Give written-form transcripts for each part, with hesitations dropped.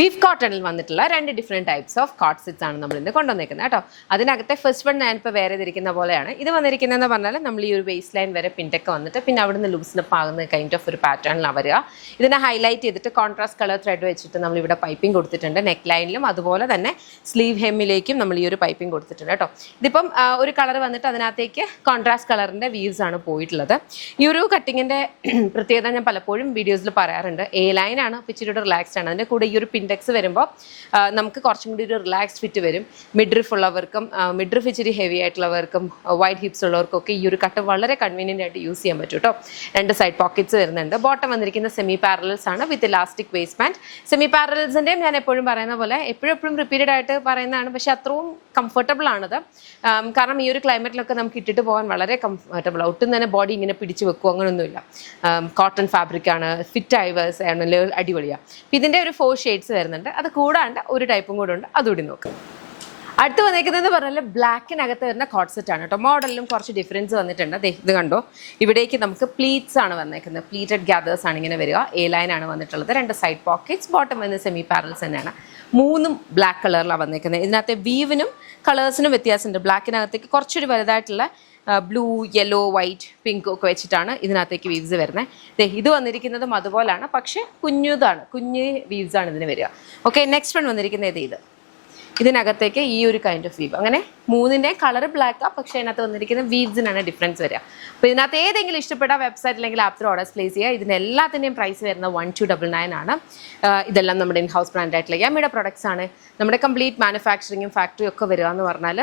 Beef കോട്ടണിൽ വന്നിട്ടുള്ള 2 different types of coat sets ആണ് നമ്മൾ ഇന്ന് കൊണ്ടുവന്നിരിക്കുന്നത് കേട്ടോ. അതിനകത്തെ ഫസ്റ്റ് വൺ ഞാനിപ്പോൾ വേറെ ഇതിരിക്കുന്ന പോലെയാണ്. ഇത് വന്നിരിക്കുന്നതെന്ന് പറഞ്ഞാൽ നമ്മൾ ഈ ഒരു വേസ്റ്റ് ലൈൻ വരെ പിൻറ്റൊക്കെ വന്നിട്ട് പിന്നെ അവിടുന്ന് ലൂസിനപ്പ് ആകുന്ന കൈൻഡ് ഓഫ് ഒരു പാറ്റേണിലാണ് വരിക. ഇതിനെ ഹൈലൈറ്റ് ചെയ്തിട്ട് കോൺട്രാസ്റ്റ് കളർ ത്രെഡ് വെച്ചിട്ട് നമ്മളിവിടെ പൈപ്പിംഗ് കൊടുത്തിട്ടുണ്ട്. നെക്ക് ലൈനിലും അതുപോലെ തന്നെ സ്ലീവ് ഹെമ്മിലേക്കും നമ്മൾ ഈ ഒരു പൈപ്പിംഗ് കൊടുത്തിട്ടുണ്ട് കേട്ടോ. ഇതിപ്പം ഒരു കളർ വന്നിട്ട് അതിനകത്തേക്ക് കോൺട്രാസ്റ്റ് കളറിൻ്റെ വീവ്സ് ആണ് പോയിട്ടുള്ളത്. ഈ ഒരു കട്ടിങ്ങിൻ്റെ പ്രത്യേകത ഞാൻ പലപ്പോഴും വീഡിയോസിൽ പറയാറുണ്ട്. എ ലൈനാണ്, ഇച്ചിരി റിലാക്സ്ഡ് ആണ്. അതിൻ്റെ കൂടെ ഈ ഒരു പിൻഡെക്സ് വരുമ്പോൾ നമുക്ക് കുറച്ചും കൂടി ഒരു റിലാക്സ്ഡ് ഫിറ്റ് വരും. മിഡ്രിഫ് ഉള്ളവർക്കും മിഡ്രിഫ് ഇച്ചിരി ഹെവി ആയിട്ടുള്ളവർക്കും വൈഡ് ഹിപ്സ് ഉള്ളവർക്കൊക്കെ ഈ ഒരു കട്ട് വളരെ കൺവീനിയൻ്റ് ആയിട്ട് യൂസ് ചെയ്യാൻ പറ്റും കേട്ടോ. 2 സൈഡ് പോക്കറ്റ്സ് വരുന്നുണ്ട്. ബോട്ടം വന്നിരിക്കുന്ന സെമി പാരലൽസ് ആണ് വിത്ത് ഇലാസ്റ്റിക് വേസ്റ്റ് ബാൻഡ്. സെമി പാരലൽസിൻ്റെയും ഞാൻ എപ്പോഴും പറയുന്ന പോലെ എപ്പോഴും റിപ്പീറ്റഡ് ആയിട്ട് പറയുന്നതാണ്, പക്ഷേ അത്രയും കംഫർട്ടബിൾ ആണത്. കാരണം ഈ ഒരു ക്ലൈമറ്റിലൊക്കെ നമുക്ക് ഇട്ടിട്ട് പോകാൻ വളരെ കംഫർട്ടബിൾ. ഒട്ടും തന്നെ ബോഡി ഇങ്ങനെ പിടിച്ച് വെക്കും അങ്ങനെയൊന്നുമില്ല. കോട്ടൺ ഫാബ്രിക് ആണ്, ഫിറ്റ് ഐവേഴ്സ് ആണ്, അടിപൊളിയാണ്. ഇതിൻ്റെ ഒരു 4 ഷെയ്ഡ്സ് വരുന്നുണ്ട്. അത് കൂടാണ്ട് ഒരു ടൈപ്പും കൂടെ ഉണ്ട്, അതുകൂടി നോക്കാം. അടുത്ത് വന്നിരിക്കുന്നത് പറഞ്ഞാൽ ബ്ലാക്കിനകത്ത് വരുന്ന കോട്ട് സെറ്റ് ആണ് കേട്ടോ. മോഡലിലും കുറച്ച് ഡിഫറൻസ് വന്നിട്ടുണ്ട്. ഇത് കണ്ടോ, ഇവിടേക്ക് നമുക്ക് പ്ലീറ്റ്സ് ആണ് വന്നേക്കുന്നത്. പ്ലീറ്റഡ് ഗ്യാദേഴ്സ് ആണ് ഇങ്ങനെ വരിക. എ ലൈൻ ആണ് വന്നിട്ടുള്ളത്. 2 സൈഡ് പോക്കറ്റ്സ്. ബോട്ടം വന്ന് സെമി പാരൽസ് തന്നെയാണ്. 3 ബ്ലാക്ക് കളറിലാണ് വന്നേക്കുന്നത്. ഇതിനകത്തെ വീവിനും കളേഴ്സിനും വ്യത്യാസമുണ്ട്. ബ്ലാക്കിനകത്തേക്ക് കുറച്ചൊരു വലുതായിട്ടുള്ള ബ്ലൂ, യെല്ലോ, വൈറ്റ്, പിങ്ക് ഒക്കെ വെച്ചിട്ടാണ് ഇതിനകത്തേക്ക് വീവ്സ് വരുന്നത്. ഇത് വന്നിരിക്കുന്നതും അതുപോലാണ്, പക്ഷേ കുഞ്ഞു വീവ്സ് ആണ് ഇതിന് വരിക. ഓക്കെ, നെക്സ്റ്റ് വൺ വന്നിരിക്കുന്നത് ഇതിനകത്തേക്ക് ഈ ഒരു കൈൻഡ് ഓഫ് വീവ്. അങ്ങനെ 3ൻ്റെ കളർ ബ്ലാക്കാണ്, പക്ഷേ അതിനകത്ത് വന്നിരിക്കുന്ന വീവ്സിനാണ് ഡിഫറൻസ് വരിക. അപ്പോൾ ഇതിനകത്ത് ഏതെങ്കിലും ഇഷ്ടപ്പെട്ട വെബ്സൈറ്റ് അല്ലെങ്കിൽ ആപ്പ് ത്രൂ ഓർഡേഴ്സ് പ്ലേസ് ചെയ്യുക. ഇതിന് എല്ലാത്തിൻ്റെയും പ്രൈസ് വരുന്നത് 1299 ആണ്. ഇതെല്ലാം നമ്മുടെ ഇൻ ഹൗസ് ബ്രാൻഡ് ആയിട്ടുള്ള യാമിയുടെ പ്രൊഡക്ട്സ് ആണ്. നമ്മുടെ കംപ്ലീറ്റ് മാനുഫാക്ചറിങ്ങും ഫാക്ടറിയും ഒക്കെ വരിക എന്ന് പറഞ്ഞാൽ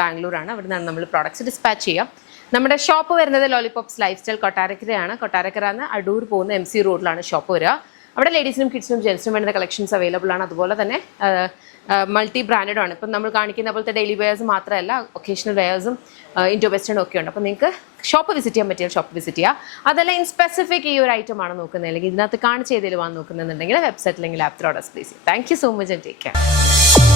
ബാംഗ്ലൂരാണ്. അവിടെ നിന്നാണ് നമ്മൾ പ്രോഡക്ട്സ് ഡിസ്പാച്ച് ചെയ്യുക. നമ്മുടെ ഷോപ്പ് വരുന്നത് ലോലിപോപ്സ് ലൈഫ് സ്റ്റൈൽ കൊട്ടാരക്കരയാണ്. കൊട്ടാരക്കരന്ന് അടൂർ പോകുന്ന MC റോഡിലാണ് ഷോപ്പ് വരിക. അവിടെ ലേഡീസിനും കിഡ്സിനും ജെൻസിനും വേണ്ട കളക്ഷൻസ് അവൈലബിൾ ആണ്. അതുപോലെ തന്നെ മൾട്ടി ബ്രാൻഡഡ് ആണ്. ഇപ്പം നമ്മൾ കാണിക്കുന്ന പോലത്തെ ഡെയിലി വെയേഴ്സ് മാത്രമല്ല, ഒക്കേഷണൽ വെയേഴ്സും ഇൻഡോ വെസ്റ്റേൺ ഒക്കെ ഉണ്ട്. അപ്പോൾ നിങ്ങൾക്ക് ഷോപ്പ് വിസിറ്റ് ചെയ്യാൻ പറ്റിയാൽ ഷോപ്പ് വിസിറ്റ് ചെയ്യുക. അതല്ല ഇൻ സ്പെസിഫിക് ഈ ഒരു ഐറ്റം ആണ് നോക്കുന്നത്, അല്ലെങ്കിൽ ഇതിനകത്ത് കാണിച്ച് ചെയ്തതിൽ വന്ന് നോക്കുന്നുണ്ടെങ്കിൽ വെബ്സൈറ്റ് അല്ലെങ്കിൽ ആപ്പ് ത്രൂ ഓർഡേഴ്സ് പ്ലേസ് ചെയ്യുക. Thank you so much and take care.